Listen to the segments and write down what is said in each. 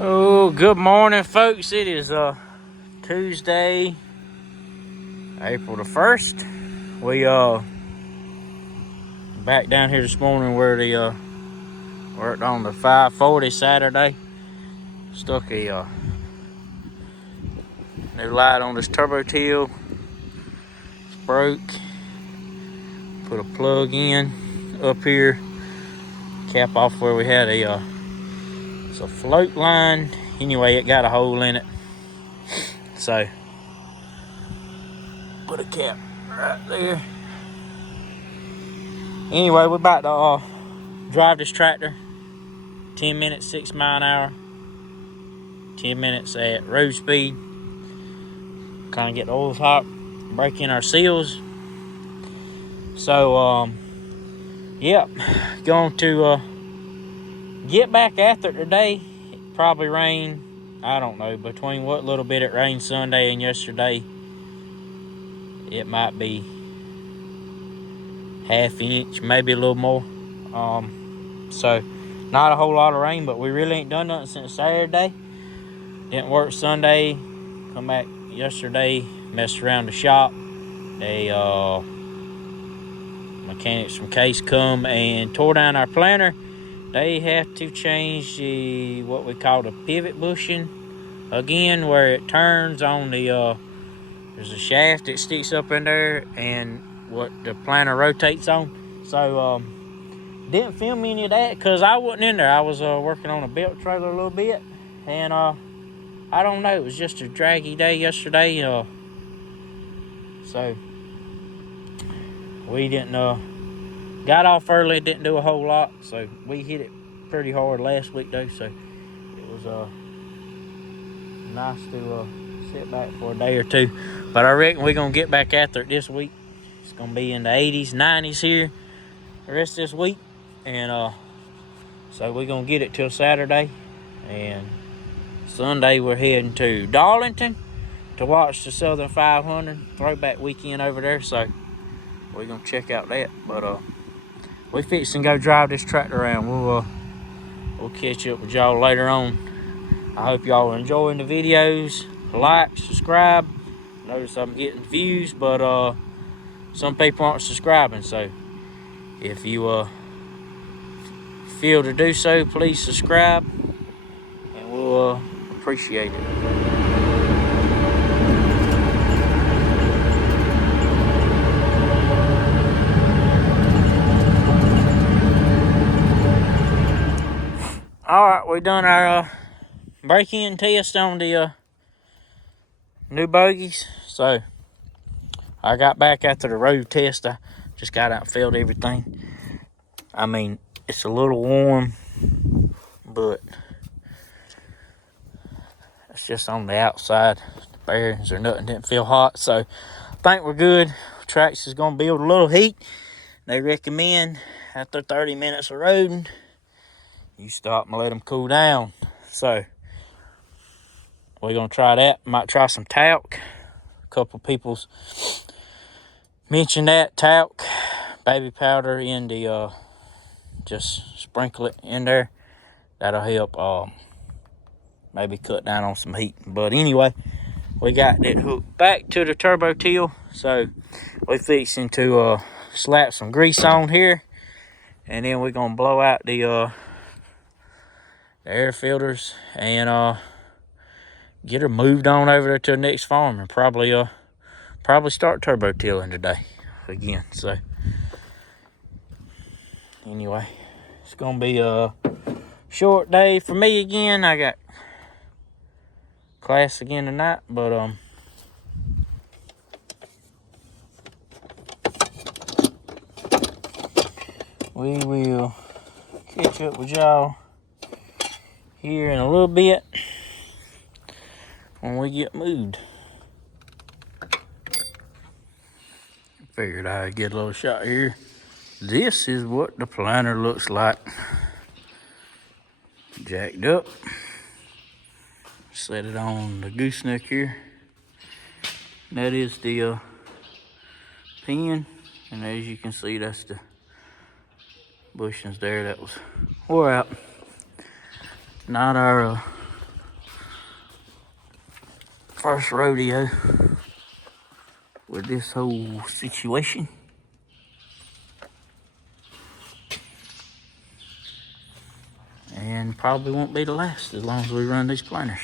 Oh, good morning, folks. It is Tuesday, April the 1st. We back down here this morning where the worked on the 540 Saturday. Stuck a new light on this turbo till. It's broke. Put a plug in up here. Cap off where we had it's a float line. Anyway, it got a hole in it. So put a cap right there. Anyway, we're about to drive this tractor. 10 minutes, 6 mile an hour. 10 minutes at road speed. Kind of get the oils hot. Break in our seals. So, yep. Going to get back after it today. It probably rained, I don't know, between what little bit it rained Sunday and yesterday. It might be half inch, maybe a little more. So, not a whole lot of rain, but we really ain't done nothing since Saturday. Didn't work Sunday. Come back yesterday, messed around the shop. They mechanics from Case come and tore down our planter. They have to change the what we call the pivot bushing again, where it turns on the there's a shaft that sticks up in there and what the planter rotates on. So didn't film any of that because I wasn't in there. I was working on a belt trailer a little bit, and I don't know, it was just a draggy day yesterday. So we didn't got off early, didn't do a whole lot. So we hit it pretty hard last week though. So it was nice to sit back for a day or two. But I reckon we're gonna get back after it this week. It's gonna be in the 80s, 90s here the rest of this week, and so we're gonna get it till Saturday, and Sunday we're heading to Darlington to watch the Southern 500 throwback weekend over there. So we're gonna check out that. But we fixing to go drive this tractor around. We'll catch up with y'all later on. I hope y'all are enjoying the videos. Like, subscribe. Notice I'm getting views, but some people aren't subscribing. So if you feel to do so, please subscribe, and we'll appreciate it. Alright, we done our break-in test on the new bogies. So I got back after the road test. I just got out and filled everything. I mean, it's a little warm, but it's just on the outside. The bearings or nothing didn't feel hot. So I think we're good. Trax is going to build a little heat. They recommend after 30 minutes of roading, you stop and let them cool down. So we're going to try that. Might try some talc. A couple people's mentioned that. Talc, baby powder in the, just sprinkle it in there. That'll help maybe cut down on some heat. But anyway, we got that hooked back to the turbo till. So we're fixing to slap some grease on here. And then we're going to blow out the air filters and get her moved on over there to the next farm, and probably start turbo tilling today again. So anyway, it's gonna be a short day for me again. I got class again tonight, but we will catch up with y'all here in a little bit when we get moved. Figured I'd get a little shot here. This is what the planter looks like. Jacked up. Set it on the gooseneck here. That is the pin, and as you can see, that's the bushings there that was wore out. Not our first rodeo with this whole situation. And probably won't be the last as long as we run these planters.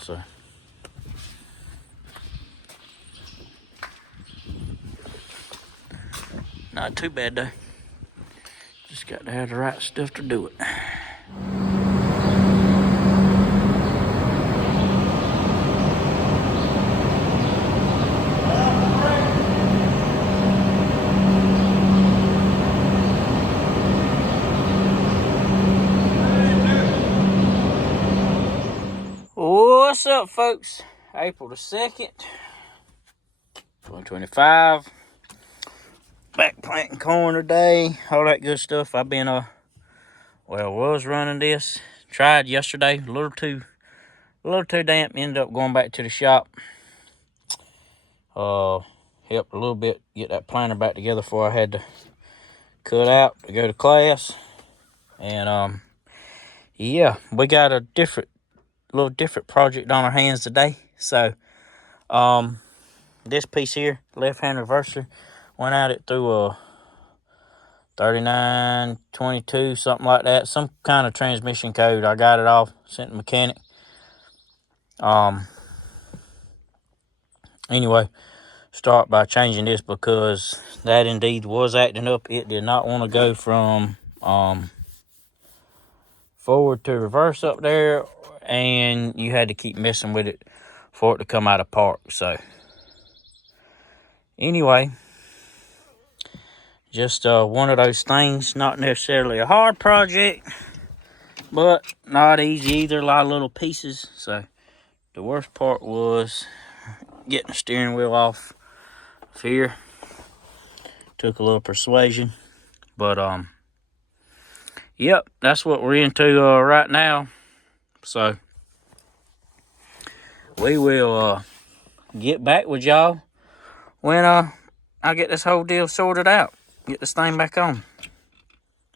So. Not too bad though. Just got to have the right stuff to do it. What's up, folks? April the 2nd, 2025. Back planting corn today, all that good stuff. I've been was running this. Tried yesterday, a little too damp. Ended up going back to the shop. Helped a little bit get that planter back together before I had to cut out to go to class. And yeah, we got a little different project on our hands today. So this piece here, left-hand reverser, went at it through a 3922, something like that, some kind of transmission code. I got it off, sent the mechanic. Anyway, start by changing this because that indeed was acting up. It did not want to go from forward to reverse up there, and you had to keep messing with it for it to come out of park. So anyway, just one of those things, not necessarily a hard project, but not easy either. A lot of little pieces. So the worst part was getting the steering wheel off here. Took a little persuasion, but yep, that's what we're into right now. So we will get back with y'all when I get this whole deal sorted out. Get this thing back on.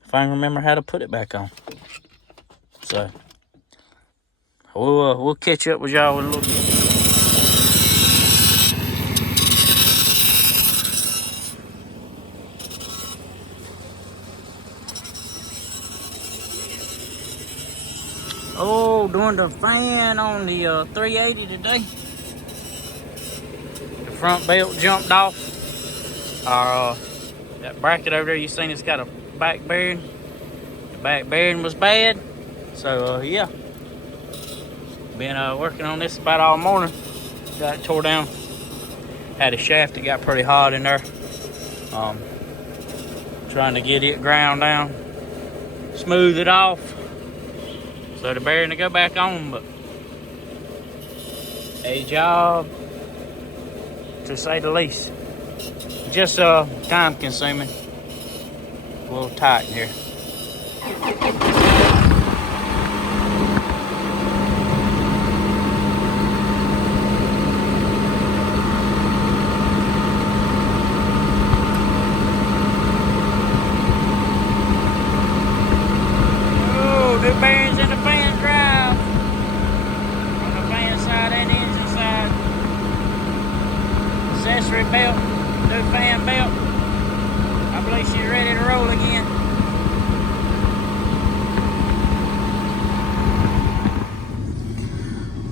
If I can remember how to put it back on. So we'll catch up with y'all in a little bit. Oh, doing the fan on the 380 today. The front belt jumped off. Our that bracket over there you seen, it's got a back bearing. The back bearing was bad. So yeah. Been working on this about all morning. Got it tore down. Had a shaft that got pretty hot in there. Trying to get it ground down. Smooth it off. So the bearing to go back on, but a job to say the least. Just time consuming. A little tight in here. Oh, new bearings in the fan drive. On the fan side and the engine side. Accessory belt. New fan belt. I believe she's ready to roll again.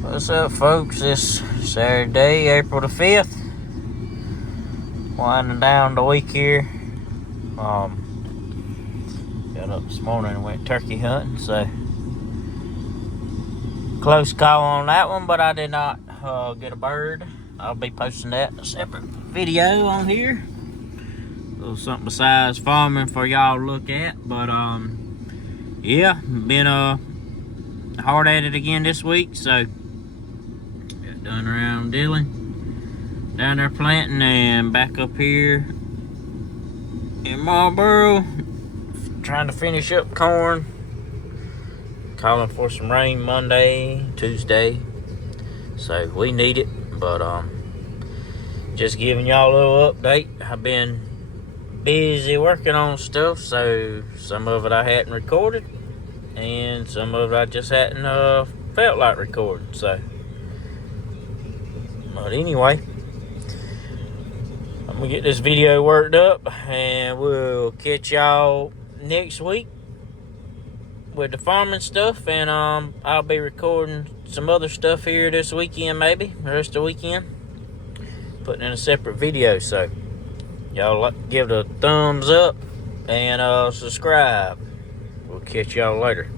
What's up, folks? This Saturday, April the 5th. Winding down the week here. Got up this morning and went turkey hunting, so close call on that one, but I did not get a bird. I'll be posting that in a separate video on here. A little something besides farming for y'all to look at. But yeah, been hard at it again this week. So got done around Dillon, down there planting, and back up here in Marlboro trying to finish up corn. Calling for some rain Monday, Tuesday. So we need it. But just giving y'all a little update. I've been busy working on stuff, so some of it I hadn't recorded, and some of it I just hadn't felt like recording. So But anyway, I'm gonna get this video worked up, and we'll catch y'all next week with the farming stuff. And I'll be recording some other stuff here this weekend, maybe the rest of the weekend, putting in a separate video. So y'all give it a thumbs up and subscribe. We'll catch y'all later.